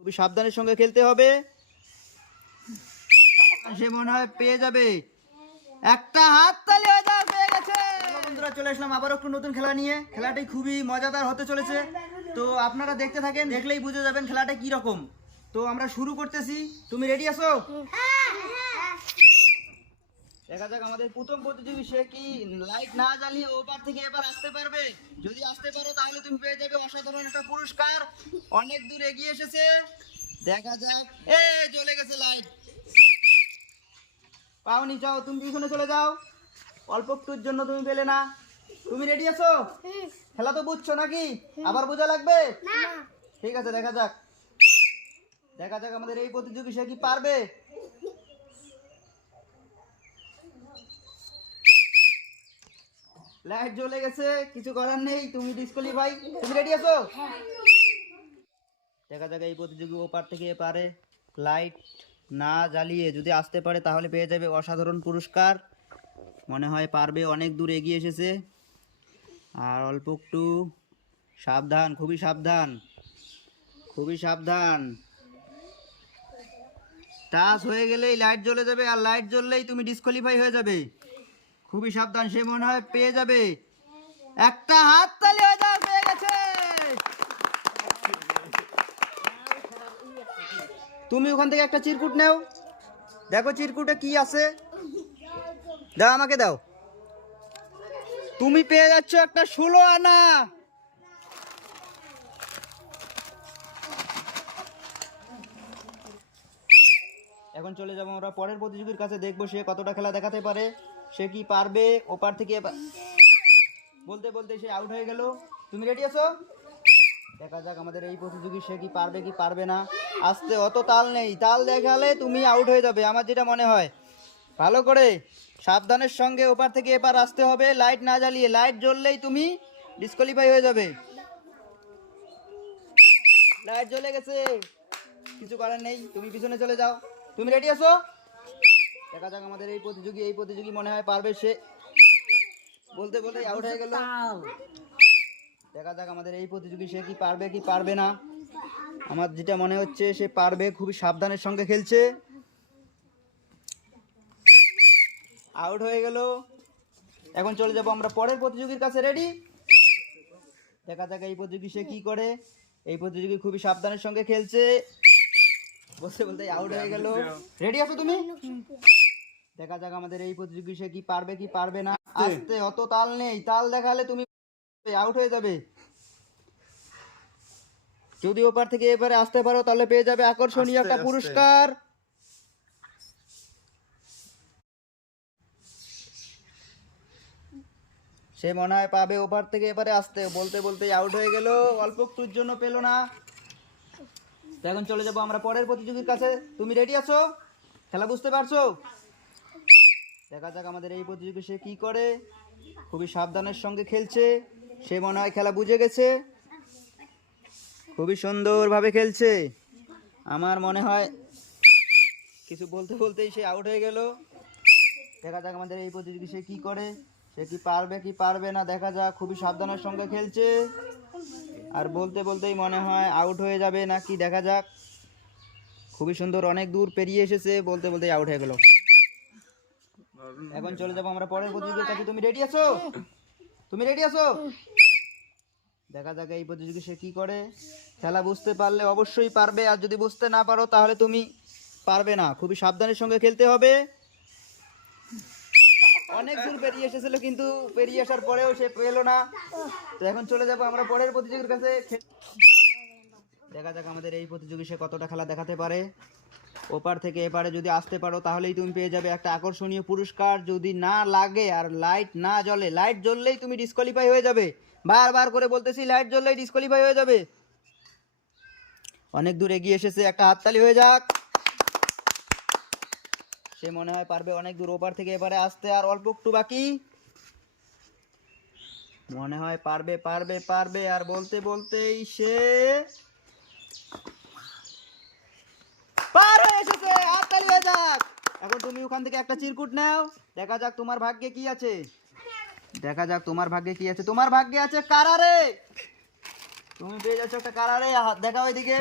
খুবই সাবধানের সঙ্গে খেলতে হবে। সে মনে হয় পেয়ে যাবে। একটা হাত তালি পেয়ে গেছে। বন্ধুরা, চলে আসলাম আবার একটু নতুন খেলা নিয়ে। খেলাটি খুবই মজাদার হতে চলেছে। তো আপনারা দেখতে থাকেন, দেখলেই বুঝে যাবেন খেলাটা কি রকম। তো আমরা শুরু করতেছি। তুমি রেডি আছো? দেখা যাক আমাদের প্রথম প্রতিযোগী সে কি লাইট না জ্বালিয়ে ওপার থেকে এবার আসতে পারবে। যদি আসতে পারো, তাহলে তুমি পেয়ে যাবে অসাধারণ একটা পুরস্কার। অনেক দূর এগিয়ে এসেছে। দেখা যাক। এ চলে গেছে লাইট পাওনি যাও তুমি পিছনে চলে যাও। অল্প একটুর জন্য তুমি পেলে না। তুমি রেডি আছো? খেলা তো বুঝছ নাকি? আবার বোঝা লাগবে? ঠিক আছে দেখা যাক। দেখা যাক আমাদের এই প্রতিযোগী সে কি পারবে। লাইট জ্বলে গেছে কিছু করার নেই। তুমি ডিসকোয়ালিফাই তুমি রেডি আছো? দেখা যাক এই প্রতিযোগী ওপার থেকে পারে। লাইট না জ্বালিয়ে যদি আসতে পারে, তাহলে পেয়ে যাবে অসাধারণ পুরস্কার। মনে হয় পারবে, অনেক দূর এগিয়ে এসেছে। আর অল্প একটু সাবধান, খুবই সাবধান খুবই সাবধান। টাচ হয়ে গেলেই লাইট জ্বলে যাবে, আর লাইট জ্বললেই তুমি ডিসকোয়ালিফাই হয়ে যাবে। খুবই সাবধান, সে মনে হয় পেয়ে যাবে। একটা হাত তালি হয়ে যাও পেয়ে গেছে তুমি ওখান থেকে একটা চিরকুট নাও। দেখো চিরকুটে কি আছে। দাও আমাকে দাও। তুমি পেয়ে যাচ্ছ একটা ষোলো আনা। এখন চলে যাব আমরা পরের প্রতিযোগীর কাছে। দেখব সে কতটা খেলা দেখাতে পারে। সে কি পারবে? ওপার থেকে বলতে বলতে সে আউট হয়ে গেল। তুমি রেডি আছো? দেখা যাক আমাদের এই প্রতিযোগী সে কি পারবে কি পারবে না। আসতে, অত তাল নেই। তাল দেখালে তুমি আউট হয়ে যাবে, আমার যেটা মনে হয়। ভালো করে সাবধানের সঙ্গে ওপার থেকে এপার আসতে হবে লাইট না জ্বালিয়ে। লাইট জ্বললেই তুমি ডিসকোয়ালিফাই হয়ে যাবে। লাইট জ্বলে গেছে। কিছু করার নেই, তুমি পিছনে চলে যাও। তুমি রেডি আছো? দেখা যাক আমাদের এই প্রতিযোগী এই প্রতিযোগী মনে হয় পারবে সে। বলতে বলতে আউট হয়ে গেল। দেখা যাক আমাদের এই প্রতিযোগী সে কি পারবে কি পারবে না। আমার যেটা মনে হচ্ছে, সে পারবে, খুবই সাবধানের সঙ্গে খেলছে। আউট হয়ে গেল। এখন চলে যাব আমরা পরের প্রতিযোগীর কাছে। রেডি দেখা যাক এই প্রতিযোগী সে কি করে। এই প্রতিযোগী খুবই সাবধানের সঙ্গে খেলছে। বলতে বলতে আউট হয়ে গেল। রেডি আছো তুমি? দেখা যাক আমাদের এই প্রতিযোগী সে কি পারবে কি পারবে না। আস্তে, অত তাল নেই। তাল দেখালে তুমি আউট হয়ে যাবে। যদি ওপার থেকে এবারে আসতে পারো তাহলে পেয়ে যাবে আকর্ষণীয় একটা পুরস্কার। সে মনে হয় পাবে ওপার থেকে এবারে আসতে। বলতে বলতে আউট হয়ে গেল। অল্প একটুর জন্য পেল না। এখন চলে যাব আমরা পরের প্রতিযোগীর কাছে। তুমি রেডি আছো? খেলা বুঝতে পারছ? দেখা যাক আমাদের এই প্রতিযোগী সে কি করে। খুবই সাবধানের সঙ্গে খেলছে। সে মনে হয় খেলা বুঝে গেছে? খুবই সুন্দরভাবে খেলছে। আমার মনে হয় কিছু বলতে বলতেই সে আউট হয়ে গেল। দেখা যাক আমাদের এই প্রতিযোগী সে কি করে। সে কি পারবে কি পারবে না, দেখা যাক। খুবই সাবধানের সঙ্গে খেলছে। আর বলতে বলতেই মনে হয় আউট হয়ে যাবে না কি দেখা যাক। খুবই সুন্দর, অনেক দূর পেরিয়ে এসেছে। বলতে বলতেই আউট হয়ে গেল। এখন চলে যাব আমরা পরের প্রতিযোগীর কাছে তুমি রেডি আছো? তুমি রেডি আছো? দেখা যাক এই প্রতিযোগী সে কি করে। খেলা বুঝতে পারলে অবশ্যই পারবে, আর যদি বুঝতে না পারো তাহলে তুমি পারবে না। খুবই সাবধানের সঙ্গে খেলতে হবে। অনেক দূর পেরিয়ে এসেছিল কিন্তু পেরিয়ে আসার পরেও সে পেল না। তো এখন চলে যাব আমরা পরের প্রতিযোগীর কাছে। দেখা যাক আমাদের এই প্রতিযোগী সে কতটা খেলা দেখাতে পারে। ওপার থেকে এপারে যদি আসতে পারো, তাহলেই তুমি পেয়ে যাবে একটা আকর্ষণীয় পুরস্কার। যদি না লাগে আর লাইট না জ্বলে লাইট জ্বললেই তুমি ডিসকোয়ালিফাই হয়ে যাবে। বারবার করে বলতেছি লাইট জ্বললেই ডিসকোয়ালিফাই হয়ে যাবে। অনেক দূর এগিয়ে এসেছে, একটা হাততালি হয়ে যাক। সে মনে হয় পারবে অনেক দূর ওপার থেকে এবারে আসতে, আর অল্প একটু বাকি। মনে হয় পারবে পারবে পারবে, আর বলতে, বলতেই সে পার হয়ে এসেছে, হাততালি হয়ে যাক। এখন তুমি ওখান থেকে একটা চিরকুট নাও, দেখা যাক তোমার ভাগ্যে কি আছে। দেখা যাক তোমার ভাগ্যে কি আছে। তোমার ভাগ্যে আছে কারারে। তুমি পেয়ে যাচ্ছ একটা কারারে। হাত ওইদিকে